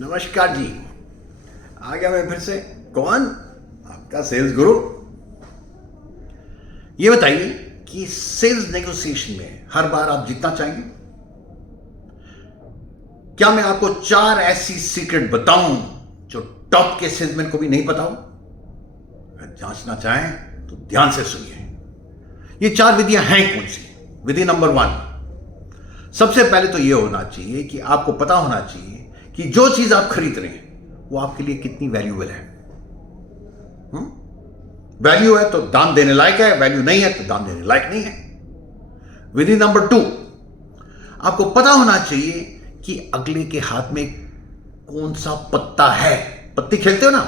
नमस्कार जी। आ गया मैं फिर से। कौन? आपका सेल्स गुरु। ये बताइए कि सेल्स नेगोशिएशन में हर बार आप जीतना चाहेंगे? क्या मैं आपको 4 ऐसी सीक्रेट बताऊं जो टॉप के सेल्समैन को भी नहीं पता हो? अगर जांचना चाहें तो ध्यान से सुनिए। ये 4 विधियां हैं कौन सी? विधि नंबर 1, सबसे पहले तो यह होना चाहिए कि आपको पता होना चाहिए कि जो चीज आप खरीद रहे हैं वो आपके लिए कितनी वैल्यूएबल है। वैल्यू है तो दाम देने लायक है, वैल्यू नहीं है तो दाम देने लायक नहीं है। विधि नंबर 2, आपको पता होना चाहिए कि अगले के हाथ में कौन सा पत्ता है। पत्ती खेलते हो ना,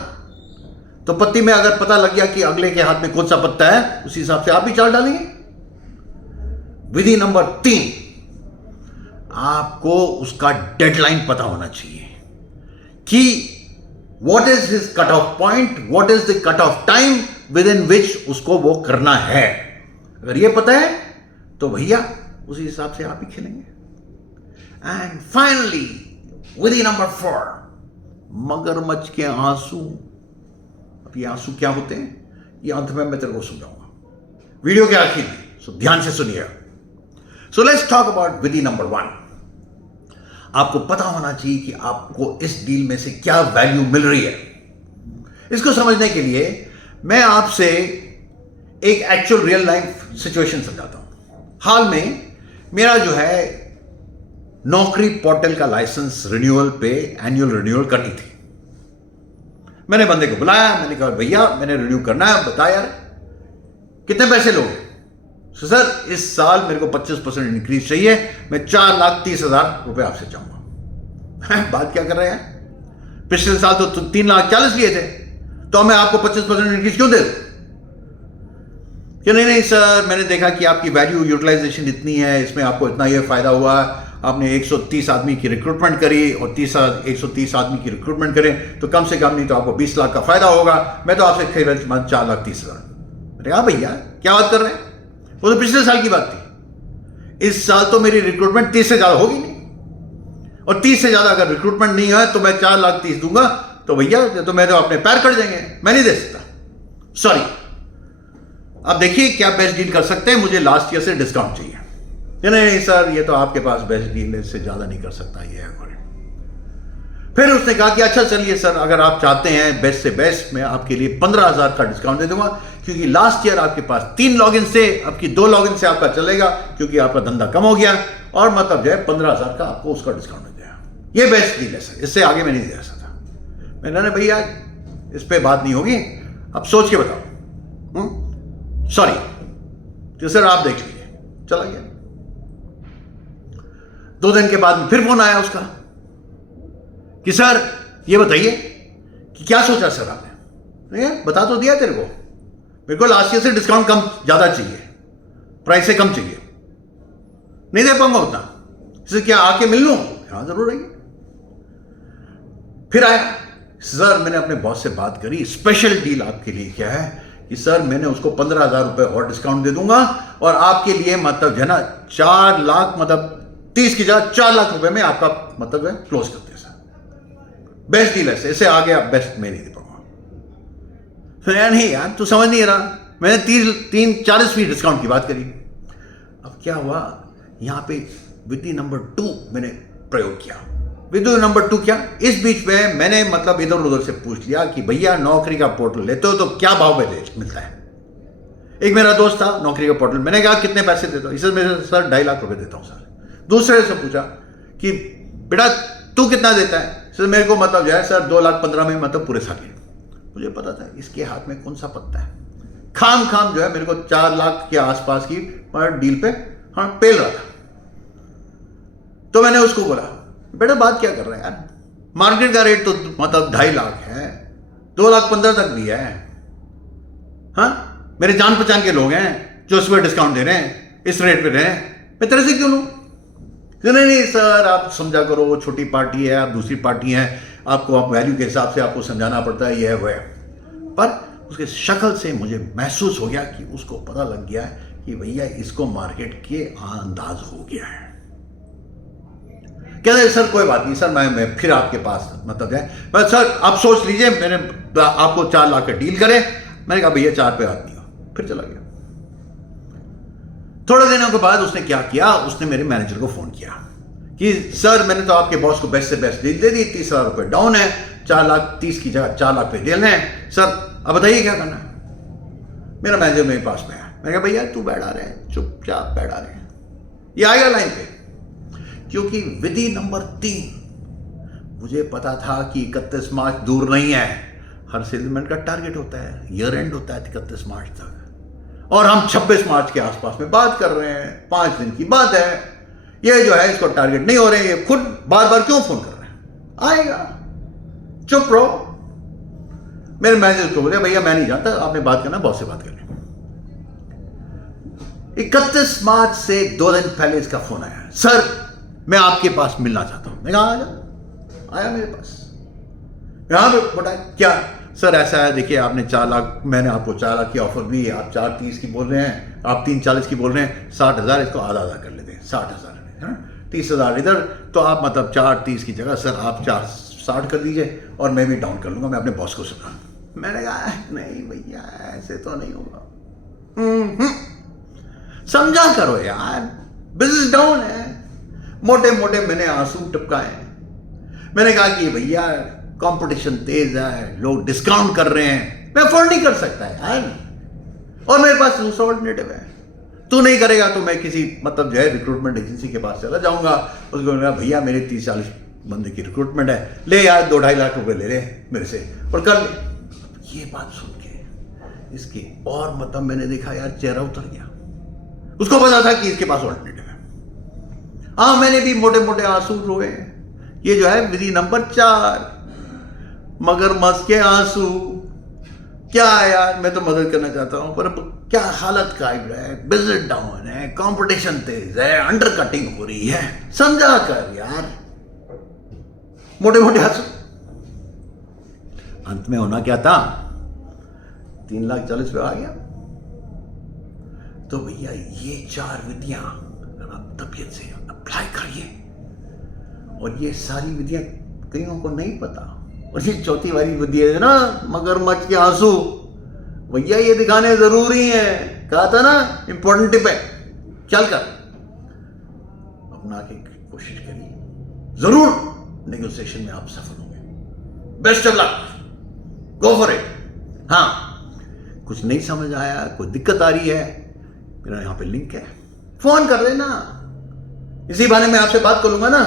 तो पत्ती में अगर पता लग गया कि अगले के हाथ में कौन सा पत्ता है, उसी हिसाब से आप भी चाल डालेंगे। विधि नंबर 3, आपको उसका डेडलाइन पता होना चाहिए कि what is his cut off point, what is the cut off time within which उसको वो करना है। अगर ये पता है तो भैया उसी हिसाब से आप ही खेलेंगे। एंड फाइनली विधि नंबर 4, मगरमच्छ के आंसू। अब ये आंसू क्या होते हैं ये अंत में मैं तेरे को समझाऊंगा वीडियो के आखिर में, सो ध्यान से सुनिए। So let's talk about Vidhi number 1। आपको पता होना चाहिए कि आपको इस डील में से क्या वैल्यू मिल रही है। इसको समझने के लिए मैं आपसे एक एक्चुअल रियल लाइफ सिचुएशन समझाता हूं। हाल में मेरा जो है नौकरी पोर्टल का लाइसेंस रिन्यूअल पे एनुअल रिन्यूअल करनी थी। मैंने बंदे को बुलाया, मैंने कहा भैया मैंने रिन्यू करना है, बता यार कितने पैसे लोगे? सर इस साल मेरे को 25% इंक्रीज चाहिए, मैं 4,30,000 रुपए आपसे चाहूंगा। बात क्या कर रहे हैं? पिछले साल तो 3,40,000 लिए थे, तो मैं आपको 25% इंक्रीज क्यों दे दूं? कि नहीं सर, मैंने देखा कि आपकी वैल्यू यूटिलाइजेशन इतनी है, इसमें आपको इतना ये फायदा हुआ, आपने 130 आदमी की रिक्रूटमेंट करी और 130 आदमी की रिक्रूटमेंट करें तो कम से कम नहीं तो आपको 20 लाख का फायदा होगा। मैं तो आपसे खरीद 4,30,000। मैंने कहा भैया क्या बात कर रहे हैं, वो तो पिछले साल की बात थी। इस साल तो मेरी रिक्रूटमेंट 30 से ज्यादा होगी नहीं, और 30 से ज्यादा अगर रिक्रूटमेंट नहीं है तो मैं 4,30,000 दूंगा तो भैया तो मैं तो अपने पैर कट जाएंगे, मैं नहीं दे सकता, सॉरी। अब देखिए क्या बेस्ट डील कर सकते हैं, मुझे लास्ट ईयर से डिस्काउंट चाहिए। नहीं सर ये तो आपके पास बेस्ट डील से ज्यादा नहीं कर सकता ये है। फिर उसने कहा कि अच्छा चलिए सर, अगर आप चाहते हैं बेस्ट से बेस्ट, मैं आपके लिए 15,000 का डिस्काउंट दे दूंगा, क्योंकि लास्ट ईयर आपके पास 3 लॉगिन से, आपकी 2 लॉगिन से आपका चलेगा, क्योंकि आपका धंधा कम हो गया, और मतलब जो है 15,000 का आपको उसका डिस्काउंट मिल जाएगा। ये बेस्ट डील है सर, इससे आगे मैं नहीं दे सकता। मैंने भैया इस पर बात नहीं होगी, अब सोच के बताओ। सॉरी तो सर आप देख लीजिए। चला गया। 2 दिन के बाद फिर फोन आया उसका कि सर ये बताइए कि क्या सोचा सर आपने? बता तो दिया तेरे को, मेरे को लास्ट ईयर से डिस्काउंट कम ज्यादा चाहिए, प्राइस से कम चाहिए, नहीं दे पाऊंगा उतना, इससे क्या आके मिल लूं? हाँ जरूर आइए। फिर आया, सर मैंने अपने बॉस से बात करी, स्पेशल डील आपके लिए क्या है कि सर मैंने उसको 15,000 रुपए और डिस्काउंट दे दूंगा, और आपके लिए मतलब है ना 4 लाख, मतलब 30 की जगह 4 लाख रुपए में आपका मतलब है क्लोज करते हैं सर। बेस्ट डील है, इससे आगे आप बेस्ट में नहीं दे पाऊंगा। फिर नहीं यार तू समझ नहीं रहा, मैंने 3,40 डिस्काउंट की बात करी। अब क्या हुआ, यहां पे विधि नंबर 2 मैंने प्रयोग किया। विधि नंबर 2 क्या? इस बीच में मैंने मतलब इधर उधर से पूछ लिया कि भैया नौकरी का पोर्टल लेते हो तो क्या भाव में मिलता है? एक मेरा दोस्त था नौकरी का पोर्टल, मैंने कहा कितने पैसे देता हूं? इसे मेरे सर 2.5 लाख रुपए देता हूं सर। दूसरे से पूछा कि बेटा तू कितना देता है? सर मेरे को मतलब जो है सर 2,15,000 में मतलब पूरे साल। मुझे पता था इसके हाथ में कौन सा पत्ता है, खाम जो है मेरे को 4 लाख के आसपास की पर डील पे हाँ पेल रहा था। तो मैंने उसको बोला बेटा बात क्या कर रहे हैं यार, मार्केट का रेट तो मतलब 2.5 लाख है, 2,15,000 तक भी है। हाँ मेरे जान पहचान के लोग हैं जो उस पर डिस्काउंट दे रहे हैं, इस रेट पे दे रहे हैं, मैं तेरे से क्यों लूं? नहीं सर आप समझा करो, वो छोटी पार्टी है, आप दूसरी पार्टी है, आपको आप वैल्यू के हिसाब से आपको समझाना पड़ता है, ये है वो है। पर उसके शक्ल से मुझे महसूस हो गया कि उसको पता लग गया कि भैया इसको मार्केट के अंदाज हो गया है। कहते सर कोई बात नहीं सर, मैं फिर आपके पास मतलब जाए, मैं सर आप सोच लीजिए, मैंने आपको 4 लाख का डील करे। मैंने कहा भैया 4 पे बात नहीं हो, फिर चला गया। थोड़े दिनों के बाद उसने क्या किया, उसने मेरे मैनेजर को फोन किया कि सर मैंने तो आपके बॉस को बेस्ट से बेस्ट डील दे दी, 30,000 रुपये डाउन है, 4,30,000 की जगह 4 लाख पे डील है सर, अब बताइए क्या करना है। मेरा मैनेजर मेरे पास में आया, मैंने कहा भैया तू बैठा रहे, चुपचाप बैठा रहे। ये आएगा लाइन पे, क्योंकि विधि नंबर 3 मुझे पता था कि 31 मार्च दूर नहीं है। हर सेल्समैन का टारगेट होता है, ईयर एंड होता है 31 मार्च तक, और हम 26 मार्च के आसपास में बात कर रहे हैं, 5 दिन की बात है। ये जो है इसको टारगेट नहीं हो रहे हैं, ये खुद बार बार क्यों फोन कर रहे हैं, आएगा, चुप रहो। मेरे मैनेजर को बोले भैया मैं नहीं जानता, आपने बात करना बॉस से बात करनी। 31 मार्च से 2 दिन पहले इसका फोन आया, सर मैं आपके पास मिलना चाहता हूं। मैं कहा आ जा, आया मेरे पास, यहां पे बताया क्या सर ऐसा है, देखिए आपने 4 लाख, मैंने आपको 4 लाख की ऑफर दी है, आप 4,30,000 की बोल रहे हैं, आप 3,40,000 की बोल रहे हैं, 60,000 इसको आधा आधा कर लेते हैं, 60,000 30,000 इधर, तो आप मतलब 4,30,000 की जगह सर आप 4,60,000 कर दीजिए, और मैं भी डाउन कर लूंगा, मैं अपने बॉस को सुना। मैंने कहा नहीं भैया ऐसे तो नहीं होगा, समझा करो यार, बिजनेस डाउन है। मोटे मोटे मैंने आंसू टपकाए, मैंने कहा कि भैया कंपटीशन तेज है, लोग डिस्काउंट कर रहे हैं, मैं अफोर्ड नहीं कर सकता यार, और मेरे पास दूसरा ऑल्टरनेटिव है, तू नहीं करेगा तो मैं किसी मतलब जो है रिक्रूटमेंट एजेंसी के पास चला जाऊंगा, उसको कहा भैया मेरे 30-40 बंदे की रिक्रूटमेंट है, ले यार 2-2.5 लाख रुपए ले ले मेरे से और कर ले। ये बात सुन के इसके और मतलब मैंने देखा यार चेहरा उतर गया, उसको पता था कि इसके पास ऑल्टरनेटिव है। हाँ मैंने भी मोटे मोटे आंसू रोए, ये जो है विधि नंबर 4, मगरमच्छ के आंसू। क्या है यार, मैं तो मदद करना चाहता हूं पर क्या हालत कायम है, बिजनेस डाउन है, कंपटीशन तेज है, अंडरकटिंग हो रही है, समझा कर यार, मोटे मोटे आंसू। अंत में होना क्या था, 3,40,000 पे आ गया। तो भैया ये 4 विधियां आप तबीयत से अप्लाई करिए, और ये सारी विधियां कईयों को नहीं पता, और ये चौथी वाली विधि है ना मगरमच्छ के आंसू, भैया ये दिखाने जरूरी है, कहा था ना इंपॉर्टेंट टिप है, चल कर अपना के कोशिश करिए, जरूर नेगोशिएशन में आप सफल होंगे। Best of luck, go for it. हाँ कुछ नहीं समझ आया, कोई दिक्कत आ रही है, मेरा यहां पे लिंक है, फोन कर लेना, इसी बहाने मैं आपसे बात कर लूंगा ना।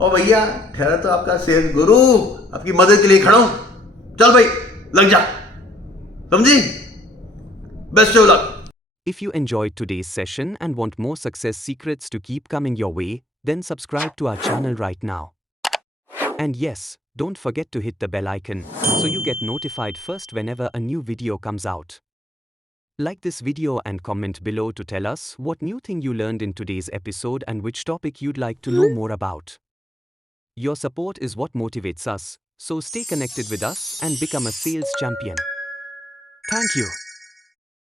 और भैया ठहरा तो आपका सेल्स गुरु, आपकी मदद के लिए खड़ा हूं, चल भाई लग जा, समझी? Best of luck. If you enjoyed today's session and want more success secrets to keep coming your way, then subscribe to our channel right now. And yes, don't forget to hit the bell icon so you get notified first whenever a new video comes out. Like this video and comment below to tell us what new thing you learned in today's episode and which topic you'd like to know more about. Your support is what motivates us, so stay connected with us and become a sales champion. Thank you.